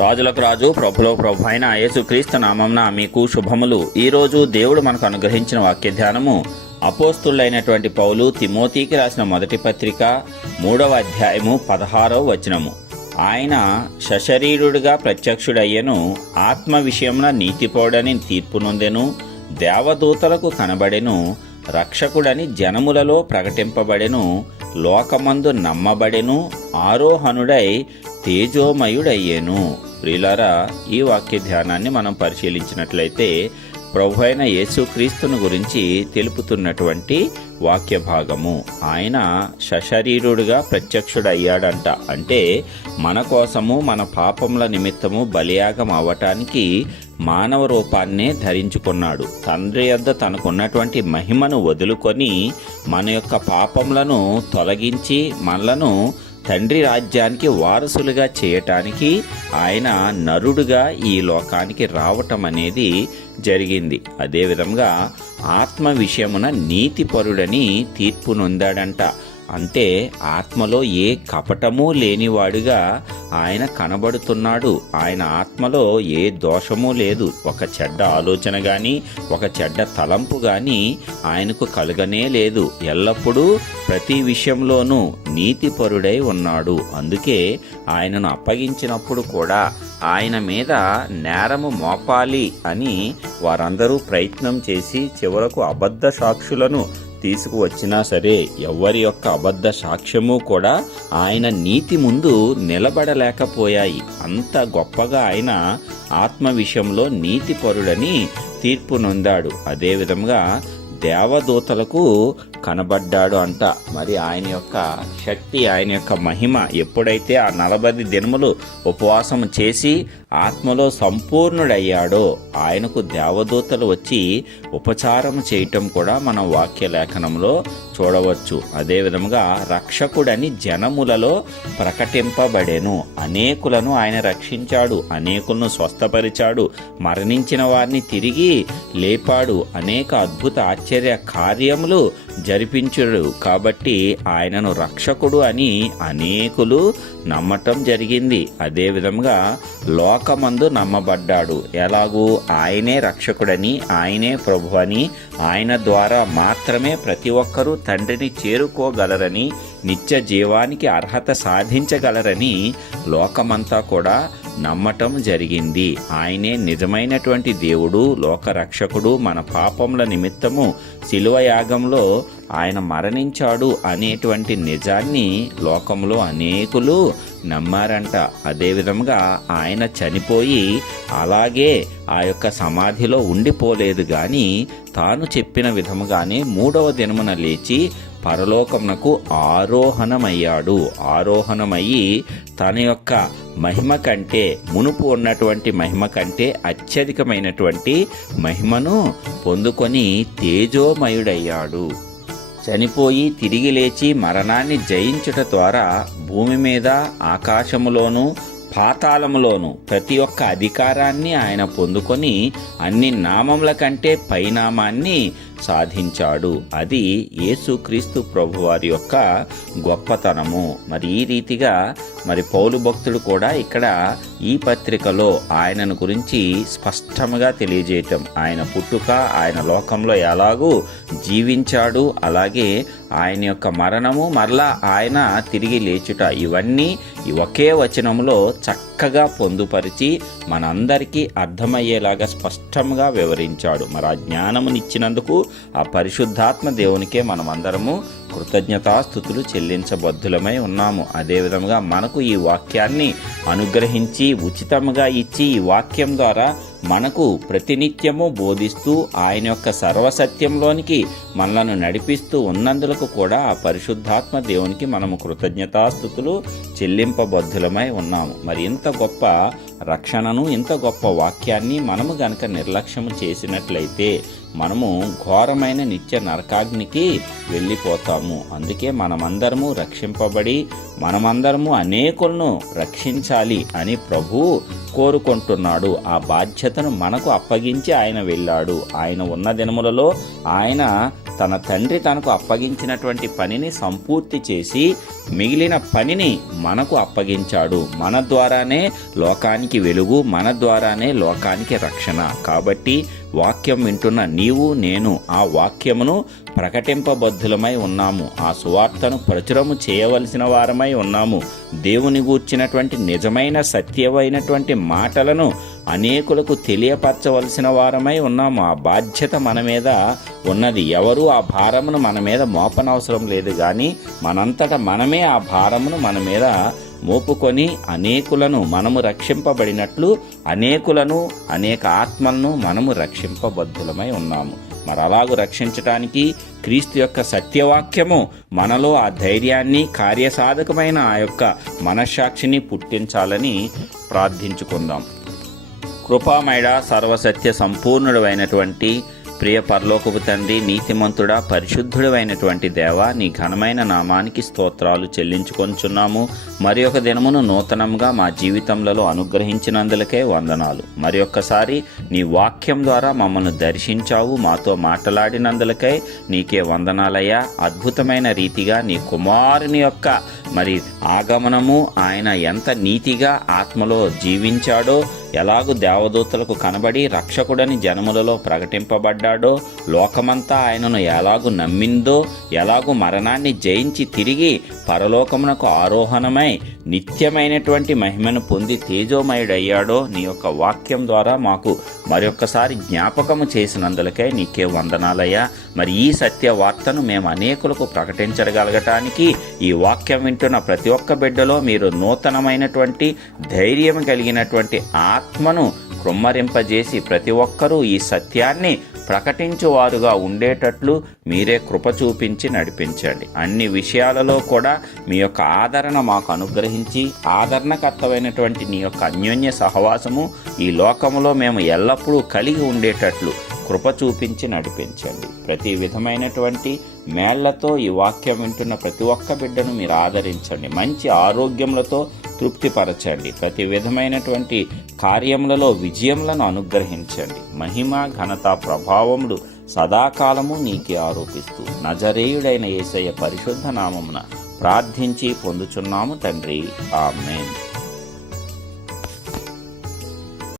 రాజులకు రాజు ప్రభులో ప్రభు అయిన యేసుక్రీస్తు నామంన మీకు శుభములు. ఈరోజు దేవుడు మనకు అనుగ్రహించిన వాక్య ధ్యానము. అపోస్తులైనటువంటి పౌలు తిమోతికి రాసిన మొదటి పత్రిక మూడవ అధ్యాయము పదహారవ వచనము. ఆయన సశరీరుడిగా ప్రత్యక్షుడయ్యను ఆత్మ విషయమున నీతిపోడని తీర్పు నొందెను దేవదూతలకు కనబడెను రక్షకుడని జనములలో ప్రకటింపబడెను లోకమందు నమ్మబడెను ఆరోహణుడై తేజోమయుడయ్యేను. ప్రియులారా ఈ వాక్య ధ్యానాన్ని మనం పరిశీలించినట్లయితే ప్రభు అయిన యేసుక్రీస్తును గురించి తెలుపుతున్నటువంటి వాక్య భాగము. ఆయన సశరీరుడుగా ప్రత్యక్షుడయ్యాడంట. అంటే మన కోసము మన పాపముల నిమిత్తము బలియాగం అవ్వటానికి మానవ రూపాన్నే ధరించుకున్నాడు. తండ్రి యొద్ద తనకున్నటువంటి మహిమను వదులుకొని మన యొక్క పాపములను తొలగించి మనలను తండ్రి రాజ్యానికి వారసులుగా చేయటానికి ఆయన నరుడుగా ఈ లోకానికి రావటం అనేది జరిగింది. అదేవిధంగా ఆత్మ విషయమున నీతిపరుడని తీర్పు నొందాడంట. అంటే ఆత్మలో ఏ కపటము లేనివాడుగా ఆయన కనబడుతున్నాడు. ఆయన ఆత్మలో ఏ దోషము లేదు. ఒక చెడ్డ ఆలోచన కానీ ఒక చెడ్డ తలంపు కానీ ఆయనకు కలగనే లేదు. ఎల్లప్పుడూ ప్రతి విషయంలోనూ నీతిపరుడై ఉన్నాడు. అందుకే ఆయనను అప్పగించినప్పుడు కూడా ఆయన మీద నేరము మోపాలి అని వారందరూ ప్రయత్నం చేసి చివరకు అబద్ధ సాక్షులను తీసుకువచ్చినా సరే ఎవరి యొక్క అబద్ధ సాక్ష్యము కూడా ఆయన నీతి ముందు నిలబడలేకపోయాయి. అంత గొప్పగా ఆయన ఆత్మ విషయంలో నీతిపరుడని తీర్పు నొందాడు. అదేవిధంగా దేవదూతలకు కనబడ్డాడు అంట. మరి ఆయన యొక్క శక్తి ఆయన యొక్క మహిమ ఎప్పుడైతే ఆ నలభై దినములు ఉపవాసం చేసి ఆత్మలో సంపూర్ణుడయ్యాడో ఆయనకు దేవదూతలు వచ్చి ఉపచారం చేయటం కూడా మనం వాక్య లేఖనంలో చూడవచ్చు. అదేవిధంగా రక్షకుడని జనములలో ప్రకటింపబడెను. అనేకులను ఆయన రక్షించాడు అనేకులను స్వస్థపరిచాడు మరణించిన వారిని తిరిగి లేపాడు. అనేక అద్భుత ఆశ్చర్య కార్యములు జరిపించుడు. కాబట్టి ఆయనను రక్షకుడు అని అనేకులు నమ్మటం జరిగింది. అదేవిధంగా లోకమందు నమ్మబడ్డాడు. ఎలాగూ ఆయనే రక్షకుడని ఆయనే ప్రభు అని ఆయన ద్వారా మాత్రమే ప్రతి ఒక్కరూ తండ్రిని చేరుకోగలరని నిత్య జీవానికి అర్హత సాధించగలరని లోకమంతా కూడా నమ్మటం జరిగింది. ఆయనే నిజమైనటువంటి దేవుడు లోకరక్షకుడు మన పాపముల నిమిత్తము శిలువ యాగంలో ఆయన మరణించాడు అనేటువంటి నిజాన్ని లోకంలో అనేకులు నమ్మారంట. అదేవిధంగా ఆయన చనిపోయి అలాగే ఆ యొక్క సమాధిలో ఉండిపోలేదు కానీ తాను చెప్పిన విధముగానే మూడవ దినమున లేచి పరలోకమునకు ఆరోహణమయ్యాడు. ఆరోహణమయ్యి తన యొక్క మహిమ కంటే మునుపు ఉన్నటువంటి మహిమ కంటే అత్యధికమైనటువంటి మహిమను పొందుకొని తేజోమయుడయ్యాడు. చనిపోయి తిరిగి లేచి మరణాన్ని జయించుట ద్వారా భూమి మీద ఆకాశములోనూ పాతాళములోను ప్రతి ఒక్క అధికారాన్ని ఆయన పొందుకొని అన్ని నామముల కంటే పైనామాన్ని సాధించాడు. అది యేసుక్రీస్తు ప్రభువారి యొక్క గొప్పతనము. మరి ఈ రీతిగా మరి పౌలు భక్తుడు కూడా ఇక్కడ ఈ పత్రికలో ఆయనను గురించి స్పష్టంగా తెలియజేయటం. ఆయన పుట్టుక ఆయన లోకంలో ఎలాగూ జీవించాడు అలాగే ఆయన యొక్క మరణము మరలా ఆయన తిరిగి లేచుట. ఇవన్నీ ఒకే వచనంలో చక్కగా పొందుపరిచి మనందరికీ అర్థమయ్యేలాగా స్పష్టంగా వివరించాడు. మరి ఆ జ్ఞానమునిచ్చినందుకు ఆ పరిశుద్ధాత్మ దేవునికే మనమందరము కృతజ్ఞతాస్థుతులు చెల్లించబద్ధులమై ఉన్నాము. అదేవిధంగా మనకు ఈ వాక్యాన్ని అనుగ్రహించి ఉచితంగా ఇచ్చి ఈ వాక్యం ద్వారా మనకు ప్రతినిత్యము బోధిస్తూ ఆయన యొక్క సర్వసత్యంలోనికి మనలను నడిపిస్తూ ఉన్నందులకు కూడా ఆ పరిశుద్ధాత్మ దేవునికి మనము కృతజ్ఞతాస్థుతులు చెల్లింపబద్ధులమై ఉన్నాము. మరి ఇంత గొప్ప రక్షణను ఇంత గొప్ప వాక్యాన్ని మనము గనక నిర్లక్ష్యము చేసినట్లయితే మనము ఘోరమైన నిత్య నరకాగ్నికి వెళ్ళిపోతాము. అందుకే మనమందరము రక్షింపబడి మనమందరము అనేకులను రక్షించాలి అని ప్రభు కోరుకుంటున్నాడు. ఆ బాధ్యతను మనకు అప్పగించి ఆయన వెళ్ళాడు. ఆయన ఉన్న దినములలో ఆయన తన తండ్రి తనకు అప్పగించినటువంటి పనిని సంపూర్తి చేసి మిగిలిన పనిని మనకు అప్పగించాడు. మన ద్వారానే లోకానికి వెలుగు మన ద్వారానే లోకానికి రక్షణ. కాబట్టి వాక్యం వింటున్న నీవు నేను ఆ వాక్యమును ప్రకటింపబద్ధులమై ఉన్నాము. ఆ సువార్తను ప్రచురము చేయవలసిన వారమై ఉన్నాము. దేవుని గూర్చినటువంటి నిజమైన సత్యమైనటువంటి మాటలను అనేకులకు తెలియపరచవలసిన వారమై ఉన్నాము. ఆ బాధ్యత మన మీద ఉన్నది. ఎవరు ఆ భారమును మన మీద మోపనవసరం లేదు కానీ మనంతట మనమే ఆ భారమును మన మీద మోపుకొని అనేకులను మనము రక్షింపబడినట్లు అనేకులను అనేక ఆత్మలను మనము రక్షింపబద్ధులమై ఉన్నాము. మరి అలాగూ రక్షించటానికి క్రీస్తు యొక్క సత్యవాక్యము మనలో ఆ ధైర్యాన్ని కార్యసాధకమైన ఆ యొక్క మనశ్శాక్షిని పుట్టించాలని ప్రార్థించుకుందాం. కృపామయడ సర్వసత్య సంపూర్ణుడు అయినటువంటి ప్రియ పరలోకపు తండ్రి నీతిమంతుడా పరిశుద్ధుడవైనటువంటి దేవ నీ ఘనమైన నామానికి స్తోత్రాలు చెల్లించుకొంచున్నాము. మరి ఒక దినమును నూతనంగా మా జీవితంలో అనుగ్రహించినందులకే వందనాలు. మరి ఒక్కసారి నీ వాక్యం ద్వారా మమ్మల్ని దర్శించావు మాతో మాట్లాడినందులకై నీకే వందనాలయ్యా. అద్భుతమైన రీతిగా నీ కుమారుని యొక్క మరి ఆగమనము ఆయన ఎంత నీతిగా ఆత్మలో జీవించాడో ఎలాగు దేవదూతలకు కనబడి రక్షకుడని జనములలో ప్రకటింపబడ్డాడో లోకమంతా ఆయనను ఎలాగు నమ్మిందో ఎలాగు మరణాన్ని జయించి తిరిగి పరలోకమునకు ఆరోహణమై నిత్యమైనటువంటి మహిమను పొంది తేజోమయుడయ్యాడో నీ యొక్క వాక్యం ద్వారా మాకు మరొక్కసారి జ్ఞాపకము చేసినందులకై నీకే వందనాలయ్యా. మరి ఈ సత్య వార్తను మేము అనేకులకు ప్రకటించగలగటానికి ఈ వాక్యం వింటున్న ప్రతి ఒక్క బిడ్డలో మీరు నూతనమైనటువంటి ధైర్యం కలిగినటువంటి ఆత్మను కృమ్మరింపజేసి ప్రతి ఒక్కరూ ఈ సత్యాన్ని ప్రకటించువారుగా ఉండేటట్లు మీరే కృప చూపించి నడిపించండి. అన్ని విషయాలలో కూడా మీ యొక్క ఆదరణ మాకు అనుగ్రహించి ఆదరణకర్తమైనటువంటి నీ యొక్క అన్యోన్య సహవాసము ఈ లోకములో మేము ఎల్లప్పుడూ కలిగి ఉండేటట్లు కృప చూపించి నడిపించండి. ప్రతి విధమైనటువంటి మేళ్ళతో ఈ వాక్యం వింటున్న ప్రతి ఒక్క బిడ్డను మీరు ఆదరించండి. మంచి ఆరోగ్యములతో తృప్తిపరచండి. ప్రతి విధమైనటువంటి కార్యములలో విజయములను అనుగ్రహించండి. మహిమ ఘనత ప్రభావములు సదాకాలము నీకే ఆరోపిస్తూ నజరేయుడైన ఏసయ్య పరిశుద్ధ నామమున ప్రార్థించి పొందుచున్నాము తండ్రి. ఆమెన్.